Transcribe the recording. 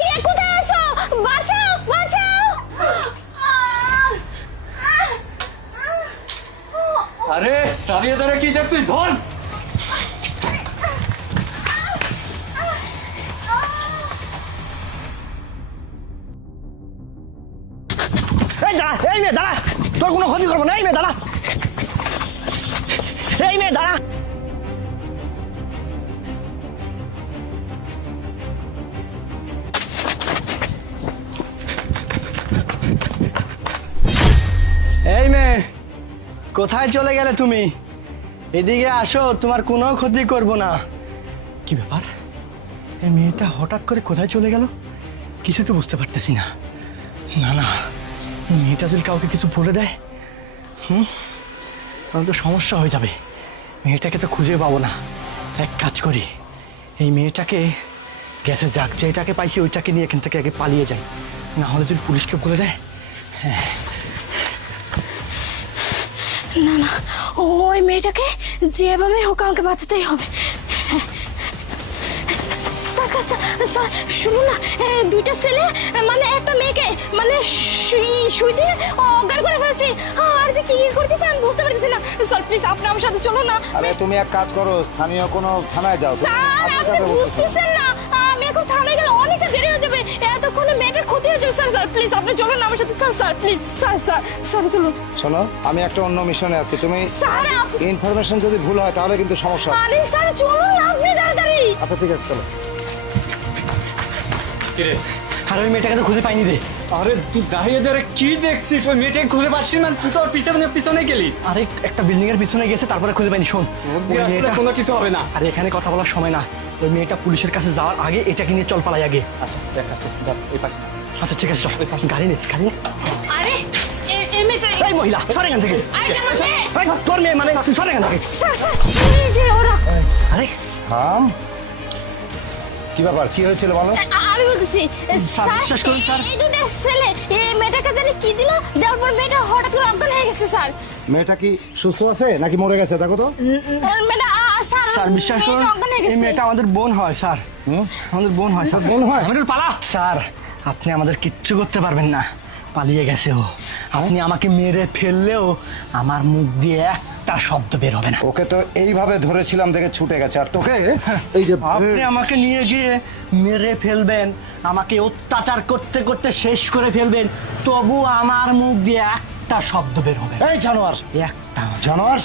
কে কোথায় আছো? বাঁচাও, বাঁচাও! আরে দাঁড়িয়ে দাঁড়িয়ে কি দেখছিস? ধর! এই দাঁড়া, এই মেয়ে দাঁড়া, তোর কোনো ক্ষতি করবো না। এই মেয়ে দাঁড়া, এই মেয়ে দাঁড়া। এই মেয়ে, কোথায় চলে গেলে তুমি? এদিকে আসো, তোমার কোনো ক্ষতি করব না। কি ব্যাপার, এই মেয়েটা হঠাৎ করে কোথায় চলে গেল? কিছু তো বুঝতে পারতেছি না। না না, এই মেয়েটা যদি কাউকে কিছু বলে দেয়, তাহলে তো সমস্যা হয়ে যাবে। মেয়েটাকে তো খুঁজে পাবো না। এক কাজ করি, এই মেয়েটাকে গ্যাসে যাক, যেটাকে পাইছি ওইটাকে নিয়ে এখান থেকে আগে পালিয়ে যাই। না হলে যদি পুলিশকে বলে দেয়। না না, ওই মেয়েটাকে যেভাবে হোক আমাকে বাঁচাতেই হবে। স্যার স্যার স্যার স্যার, শুনুন না, দুইটা ছেলে মানে একটা মেয়েকে মানে শুইতে অজ্ঞান করে ফেলছে। আর যে কি করতেছে আমি বুঝতে পারতেছি না। স্যার প্লিজ আপনি আমার সাথে চলো না। আরে তুমি এক কাজ করো, স্থানীয় কোনো থানায় যাও। স্যার আপনি বুঝতেছেন না, আমি এখন থানায় গেলে অনেকটা দেরি হয়ে যাবে, এতক্ষণে মেয়েটার ক্ষতি হয়ে যাবে। স্যার স্যার প্লিজ আপনি চলুন না আমার সাথে। Sir sir please, sir sir sir চলুন। শোনো, আমি একটা অন্য মিশনে আছি, তুমি স্যার ইনফরমেশন যদি ভুল হয় তাহলে কিন্তু সমস্যা হবে। আরে স্যার চলুন না আপনি তাড়াতাড়ি। আচ্ছা ঠিক আছে, চলো। কিরে, আর ওই মেয়েটাকে তো খুঁজে পাইনি রে। আরে তুই দাঁড়িয়ে দাঁড়িয়ে কি দেখছিস? ওই মেয়েটাকে খুঁজে পাচ্ছিস না, তুই তো ওর পিছনে পিছনে গেলি। আরে একটা বিল্ডিং এর পিছনে গেছে, তারপরে খুঁজে পাইনি। শোন, ওই মেয়েটা কোনো কিছু হবে না। আরে এখানে কথা বলার সময় না। ওই মেয়েটা পুলিশের কাছে যাওয়ার আগে এটাকে নিয়ে চল পালাই আগে। আচ্ছা দেখ, আসো ধর এই পাশে। আচ্ছা ঠিক আছে, চল গাড়ি নে, গাড়ি নে। আরে এই মেয়েটা, এই মহিলা সরে এখান থেকে। আরে এটা আমার মেয়ে। এই, তোর মেয়ে মানে তুই সরে এখান থেকে। স্যার স্যার এই যে ওরা। আরে থাম, কি ব্যাপার, কি হয়েছিল বলো? আমি বলতেছি স্যার, বিশ্বাস করুন, স্যার। এই দুটো ছেলে এই মেয়েটাকে জানি কি দিল, দেওয়ার পর মেয়েটা হঠাৎ করে অজ্ঞান হয়ে গেছে স্যার। মেয়েটা কি সুস্থ আছে নাকি মরে গেছে দেখো তো। মেয়েটা স্যার বিশ্বাস করুন, মেয়েটা অজ্ঞান হয়ে এই গেছে। মেয়েটা আমাদের বোন হয় স্যার। আমাদের বোন হয় স্যার। বোন হয়? আমাদের পালা। স্যার আপনি আমাদের কিচ্ছু করতে পারবেন না, পালিয়ে গেছে ও। আপনি আমাকে মেরে ফেললেও আমার মুখ দিয়ে একটা শব্দ বের হবে না। ওকে তো এইভাবে ধরেছিলাম দেখে ছুটে গেছে, আর তোকে এই যে আপনি আমাকে নিয়ে গিয়ে মেরে ফেলবেন, আমাকে অত্যাচার করতে করতে শেষ করে ফেলবেন, তবু আমার মুখ দিয়ে একটা শব্দ বের হবে না। এই জানোয়ার, একটা জানোয়ার